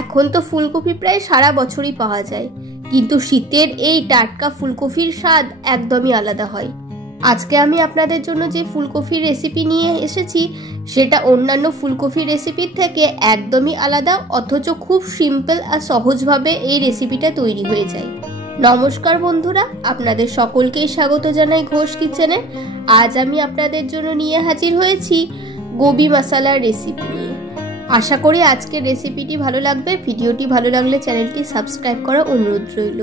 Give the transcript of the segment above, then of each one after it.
এখন তো ফুলকপি প্রায় সারা বছরই পাওয়া যায়, কিন্তু শীতের এই টাটকা ফুলকপির স্বাদ একদমই আলাদা হয়। আজকে আমি আপনাদের জন্য যে ফুলকপির রেসিপি নিয়ে এসেছি সেটা অন্যান্য ফুলকপির রেসিপির থেকে একদমই আলাদা, অথচ খুব সিম্পল আর সহজভাবে এই রেসিপিটা তৈরি হয়ে যায়। নমস্কার বন্ধুরা, আপনাদের সকলকেই স্বাগত জানাই ঘোষ কিচেনে। আজ আমি আপনাদের জন্য নিয়ে হাজির হয়েছি গোবি মশলার রেসিপি নিয়ে। আশা করি আজকের রেসিপিটি ভালো লাগবে। ভিডিওটি ভালো লাগলে চ্যানেলটি সাবস্ক্রাইব করার অনুরোধ রইল।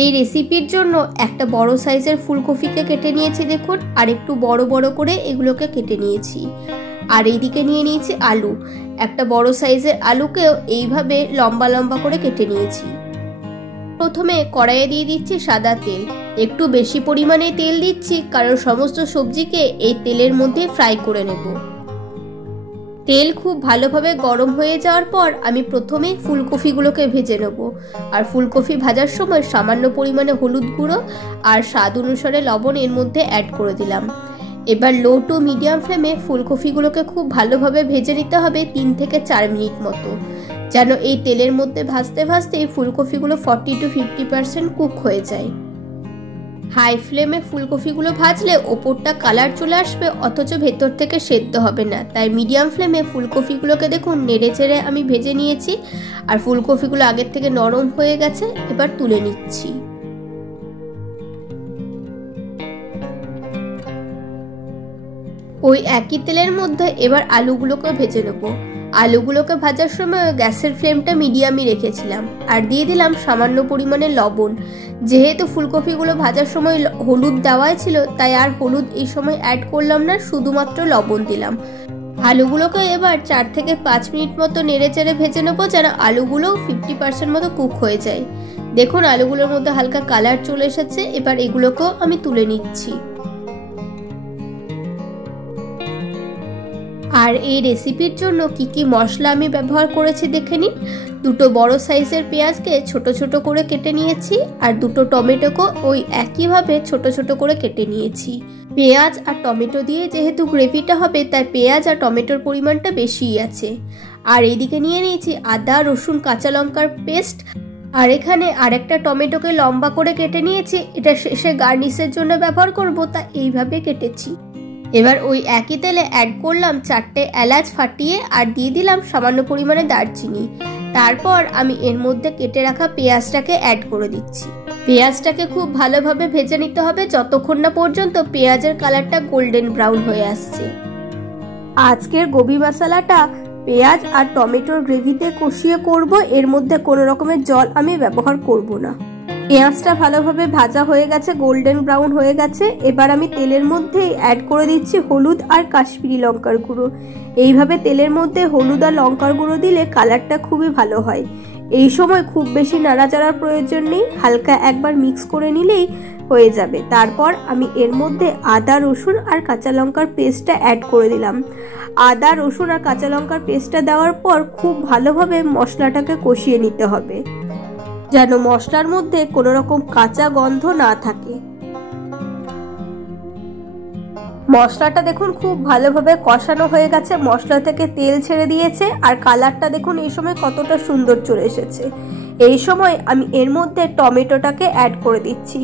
এই রেসিপির জন্য একটা বড় সাইজের ফুলকপিকে কেটে নিয়েছি দেখুন, আর একটু বড় বড় করে এগুলোকে কেটে নিয়েছি। আর এইদিকে নিয়ে নিয়েছি আলু, একটা বড় সাইজের আলুকেও এইভাবে লম্বা লম্বা করে কেটে নিয়েছি। প্রথমে কড়াইয়ে দিয়ে দিচ্ছি সাদা তেল, একটু বেশি পরিমাণে তেল দিচ্ছি কারণ সমস্ত সবজিকে এই তেলের মধ্যে ফ্রাই করে নেব। তেল খুব ভালোভাবে গরম হয়ে যাওয়ার পর আমি প্রথমে ফুলকপিগুলোকে ভেজে নেব। আর ফুলকপি ভাজার সময় সামান্য পরিমাণে হলুদ গুঁড়ো আর স্বাদ অনুসারে লবণ এর মধ্যে অ্যাড করে দিলাম। এবার লো টু মিডিয়াম ফ্লেমে ফুলকপিগুলোকে খুব ভালোভাবে ভেজে নিতে হবে 3 থেকে 4 মিনিট মতো, যেন এই তেলের মধ্যে ভাজতে ভাজতে এই ফুলকপিগুলো 40 to 50% কুক হয়ে যায়। হাই ফ্লেমে ফুলকপিগুলো ভাজলে ওপরটা কালার চলে আসবে, অথচ ভেতর থেকে সেদ্ধ হবে না। তাই মিডিয়াম ফ্লেমে ফুলকপিগুলোকে দেখুন নেড়ে চেড়ে আমি ভেজে নিয়েছি। আর ফুলকপিগুলো আগের থেকে নরম হয়ে গেছে, এবার তুলে নিচ্ছি। ওই একই তেলের মধ্যে এবার আলুগুলোকে ভেজে নেব। আলুগুলোকে ভাজার সময় গ্যাসের ফ্লেমটা মিডিয়ামই রেখেছিলাম। আর দিয়ে দিলাম সামান্য পরিমাণে লবণ। যেহেতু ফুলকপিগুলো ভাজার সময় হলুদ দেওয়াই ছিল, তাই আর হলুদ এই সময় অ্যাড করলাম না, শুধুমাত্র লবণ দিলাম। আলুগুলোকে এবার 4 থেকে 5 মিনিট মতো নেড়ে চেড়ে ভেজে নেবো, যেন আলুগুলো 50% মতো কুক হয়ে যায়। দেখুন আলুগুলোর মধ্যে হালকা কালার চলে এসেছে, এবার এগুলোকেও আমি তুলে নিচ্ছি। আর এই রেসিপির জন্য কি কি মশলা আমি ব্যবহার করেছি দেখে নিন। 2 বড় সাইজের পেঁয়াজকে ছোট ছোট করে কেটে নিয়েছি, আর 2 টমেটোকে ওই একইভাবে ছোট ছোট করে কেটে নিয়েছি। পেঁয়াজ আর টমেটো দিয়ে যেহেতু গ্রেভিটা হবে, তাই পেঁয়াজ আর টমেটোর পরিমাণটা বেশিই আছে। আর এইদিকে নিয়ে নিয়েছি আদা রসুন কাঁচা লঙ্কার পেস্ট। আর এখানে আরেকটা টমেটোকে লম্বা করে কেটে নিয়েছি, এটা শেষে গার্নিশের জন্য ব্যবহার করব, তা এইভাবে কেটেছি। এবার ওই একই তেলে অ্যাড করলাম 4টে এলাচ ফাটিয়ে, আর দিয়ে দিলাম সামান্য পরিমাণে দারচিনি। তারপর আমি এর মধ্যে কেটে রাখা পেঁয়াজটাকে অ্যাড করে দিচ্ছি। পেঁয়াজটাকে খুব ভালোভাবে ভেজে নিতে হবে যতক্ষণ না পর্যন্ত পেঁয়াজের কালারটা গোল্ডেন ব্রাউন হয়ে আসছে। আজকের গোবি মশলাটা পেঁয়াজ আর টমেটোর গ্রেভিতে কষিয়ে করব, এর মধ্যে কোনো রকমের জল আমি ব্যবহার করব না। পেঁয়াজটা ভালোভাবে ভাজা হয়ে গেছে, গোল্ডেন ব্রাউন হয়ে গেছে। এবার আমি তেলের মধ্যে অ্যাড করে দিচ্ছি হলুদ আর কাশ্মীরি লঙ্কার গুঁড়ো। এইভাবে তেলের মধ্যে হলুদ আর লঙ্কার গুঁড়ো দিলে কালারটা খুবই ভালো হয়। এই সময় খুব বেশি নাড়াচাড়ার প্রয়োজন নেই, হালকা একবার মিক্স করে নিলেই হয়ে যাবে। তারপর আমি এর মধ্যে আদা রসুন আর কাঁচা লঙ্কার পেস্টটা অ্যাড করে দিলাম। আদা রসুন আর কাঁচা লঙ্কার পেস্টটা দেওয়ার পর খুব ভালোভাবে মশলাটাকে কষিয়ে নিতে হবে, যেন মশলার মধ্যে কোনো রকম কাঁচা গন্ধ না থাকে। মশলাটা দেখুন খুব ভালোভাবে কষানো হয়ে গেছে, মশলা থেকে তেল ছেড়ে দিয়েছে, আর কালারটা দেখুন এই সময় কতটা সুন্দর চলে এসেছে। এই সময় আমি এর মধ্যে টমেটোটাকে অ্যাড করে দিচ্ছি।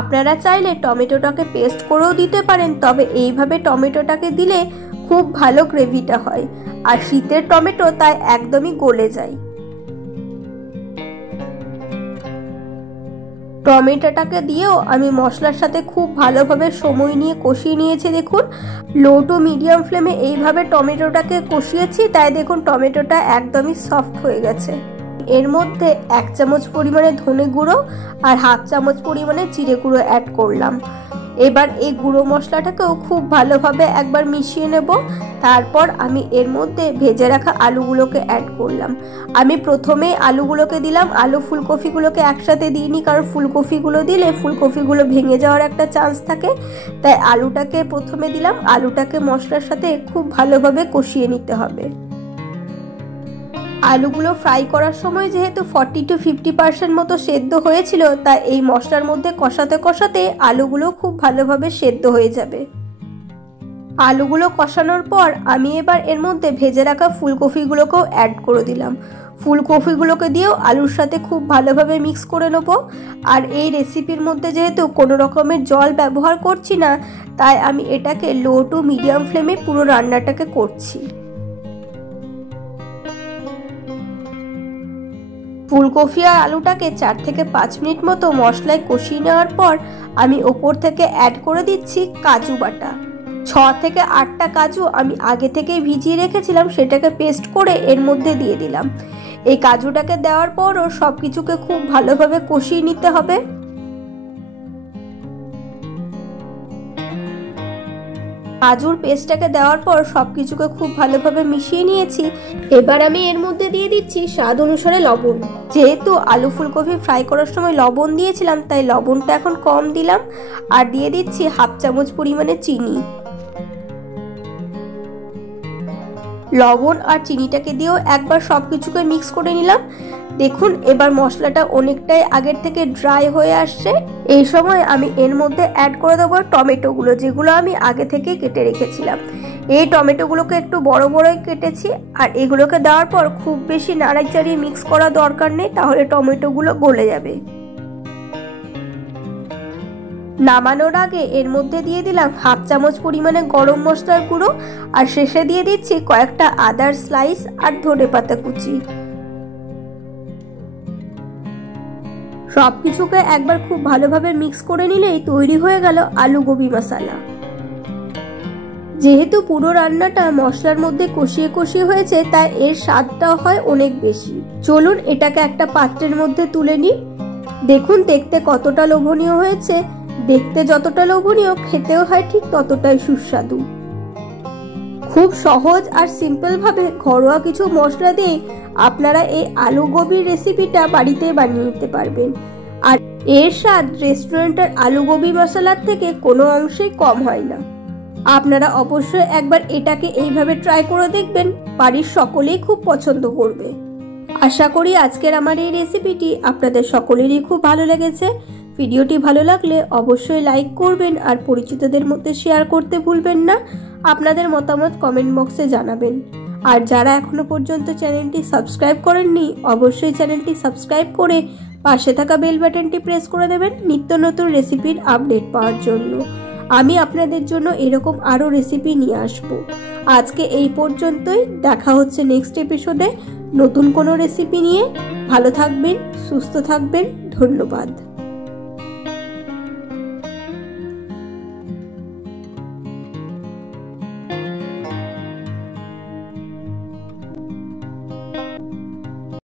আপনারা চাইলে টমেটোটাকে পেস্ট করেও দিতে পারেন, তবে এইভাবে টমেটোটাকে দিলে খুব ভালো গ্রেভিটা হয়। আর শীতের টমেটো তাই একদমই গলে যায়। টমেটোটাকে দিয়েও আমি মশলার সাথে খুব ভালোভাবে সময় নিয়ে কষিয়ে নিয়েছি। দেখুন লো টু মিডিয়াম ফ্লেমে এইভাবে টমেটোটাকে কষিয়েছি, তাই দেখুন টমেটোটা একদমই সফট হয়ে গেছে। এর মধ্যে 1 চামচ পরিমাণে ধনে গুঁড়ো আর 1/2 চামচ পরিমাণে জিরে গুঁড়ো অ্যাড করলাম। এবার এই গুঁড়ো মশলাটাকেও খুব ভালোভাবে একবার মিশিয়ে নেব। তারপর আমি এর মধ্যে ভেজে রাখা আলুগুলোকে অ্যাড করলাম। আমি প্রথমে আলুগুলোকে দিলাম, আলু ফুলকপিগুলোকে একসাথে দিইনি, কারণ ফুলকপিগুলো দিলে ফুলকপিগুলো ভেঙে যাওয়ার একটা চান্স থাকে। তাই আলুটাকে প্রথমে দিলাম। আলুটাকে মশলার সাথে খুব ভালোভাবে কষিয়ে নিতে হবে। আলুগুলো ফ্রাই করার সময় যেহেতু 40 to 50% মতো সেদ্ধ হয়েছিল, তাই এই মশলার মধ্যে কষাতে কষাতে আলুগুলো খুব ভালোভাবে সেদ্ধ হয়ে যাবে। আলুগুলো কষানোর পর আমি এবার এর মধ্যে ভেজে রাখা ফুলকপিগুলোকেও অ্যাড করে দিলাম। ফুলকপিগুলোকে দিয়েও আলুর সাথে খুব ভালোভাবে মিক্স করে নেব। আর এই রেসিপির মধ্যে যেহেতু কোনো রকমের জল ব্যবহার করছি না, তাই আমি এটাকে লো টু মিডিয়াম ফ্লেমে পুরো রান্নাটাকে করছি। ফুলকপি আর আলুটাকে 4 থেকে 5 মিনিট মতো মশলায় কষিয়ে নেওয়ার পর আমি ওপর থেকে অ্যাড করে দিচ্ছি কাজু বাটা। 6 থেকে 8টা কাজু আমি আগে থেকেই ভিজিয়ে রেখেছিলাম, সেটাকে পেস্ট করে এর মধ্যে দিয়ে দিলাম। এই কাজুটাকে দেওয়ার পরও সব কিছুকে খুব ভালোভাবে কষিয়ে নিতে হবে। কাজুর পেস্টটাকে দেওয়ার পর সবকিছুকে খুব ভালোভাবে মিশিয়ে নিয়েছি। এবার আমি এর মধ্যে দিয়ে দিচ্ছি স্বাদ অনুসারে লবণ। যেহেতু আলু ফুলকপি ফ্রাই করার সময় লবণ দিয়েছিলাম, তাই লবণটা এখন কম দিলাম। আর দিয়ে দিচ্ছি 1/2 চামচ পরিমাণে চিনি। লবণ আর চিনিটাকে দিয়েও একবার সবকিছুকে মিক্স করে নিলাম। দেখুন এবার মশলাটা অনেকটাই আগের থেকে ড্রাই হয়ে আসছে। এই সময় আমি এর মধ্যে অ্যাড করে দেবো টমেটোগুলো, যেগুলো আমি আগে থেকে কেটে রেখেছিলাম। এই টমেটোগুলোকে একটু বড় বড়ই কেটেছি। আর এগুলোকে দেওয়ার পর খুব বেশি নাড়াচাড়িয়ে মিক্স করা দরকার নেই, তাহলে টমেটোগুলো গলে যাবে। নামানোর আগে এর মধ্যে দিয়ে দিলাম 1/2 চামচ পরিমাণে গরম মশলার গুঁড়ো। আর শেষে দিয়ে দিচ্ছি কয়েকটা আদার স্লাইস আর ধনেপাতা কুচি। সবকিছুকে একবার খুব ভালোভাবে মিক্স করে নিলেই তৈরি হয়ে গেল আলু গোবি মশলা। যেহেতু পুরো রান্নাটা মশলার মধ্যে কষিয়ে কষিয়ে হয়েছে, তাই এর স্বাদটাও হয় অনেক বেশি। চলুন এটাকে একটা পাত্রের মধ্যে তুলে নিই। দেখুন দেখতে কতটা লোভনীয় হয়েছে। দেখতে যতটা লোভনীয়, খেতেও হয় ঠিক ততটাই সুস্বাদু। খুব সহজ আর সিম্পল ভাবে ঘরোয়া কিছু মশলা দিয়ে আপনারা এই আলু গোবির রেসিপিটা বাড়িতে বানিয়ে নিতে পারবেন। আর এর স্বাদ রেস্টুরেন্টের আলু গোবি মশলার থেকে কোনো অংশেই কম হয় না। আপনারা অবশ্যই একবার এটাকে এইভাবে ট্রাই করে দেখবেন, বাড়ির সকলেই খুব পছন্দ করবে। আশা করি আজকের আমার এই রেসিপিটি আপনাদের সকলেরই খুব ভালো লেগেছে। ভিডিওটি ভালো লাগলে অবশ্যই লাইক করবেন আর পরিচিতদের মধ্যে শেয়ার করতে ভুলবেন না। আপনাদের মতামত কমেন্ট বক্সে জানাবেন। আর যারা এখনো পর্যন্ত চ্যানেলটি সাবস্ক্রাইব করেননি, অবশ্যই চ্যানেলটি সাবস্ক্রাইব করে পাশে থাকা বেল বাটনটি প্রেস করে দেবেন নিত্য নতুন রেসিপির আপডেট পাওয়ার জন্য। আমি আপনাদের জন্য এরকম আরও রেসিপি নিয়ে আসব। আজকে এই পর্যন্তই, দেখা হচ্ছে নেক্সট এপিসোডে নতুন কোনো রেসিপি নিয়ে। ভালো থাকবেন, সুস্থ থাকবেন, ধন্যবাদ।